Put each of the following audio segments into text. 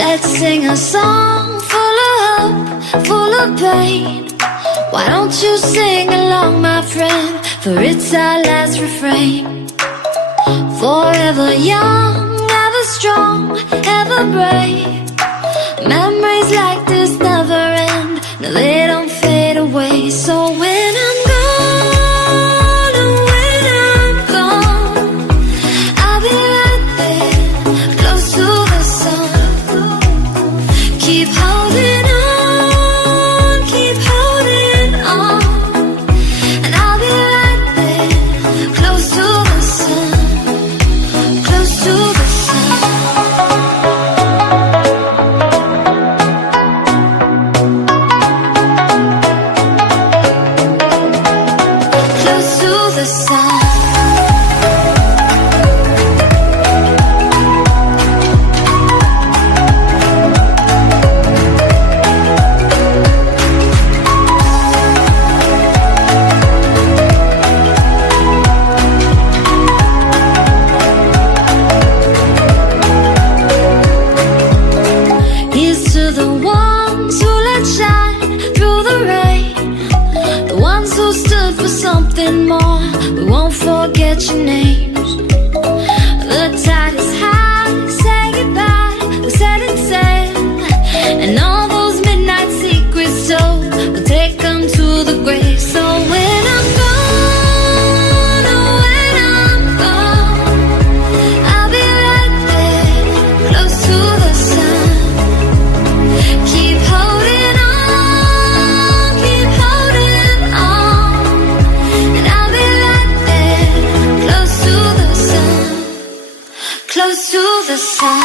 Let's sing a song full of hope, full of pain. Why don't you sing along, my friend? For it's our last refrain. Forever young, ever strong, ever brave. Memories like this never end. No, they don't fade away. So when I'm gone, oh, when I'm gone, I'll be right there, close to the sun. Keep holding on, keep holding on. And I'll be right there, close to the sun, close to the sun. Close to the sun. Here's to the ones who let shine through the rain, the ones who stood for something more. We won't forget your names. The tide is high, say goodbye, we're setting sail, and all those midnight secrets told, we'll take them to the grave. So when I'm gone, oh, when I'm gone, I'll be right there, close to the sun. Keep holding on, keep holding on. And I'll be right there, close to the sun, close to the sun.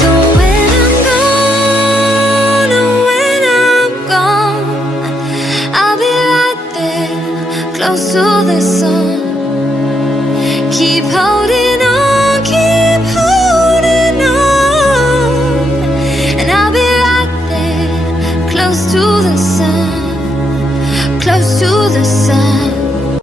So when I'm gone, oh, when I'm gone, I'll be right there, close to the sun. Keep holding on, keep holding on. And I'll be right there, close to the sun, close to the sun.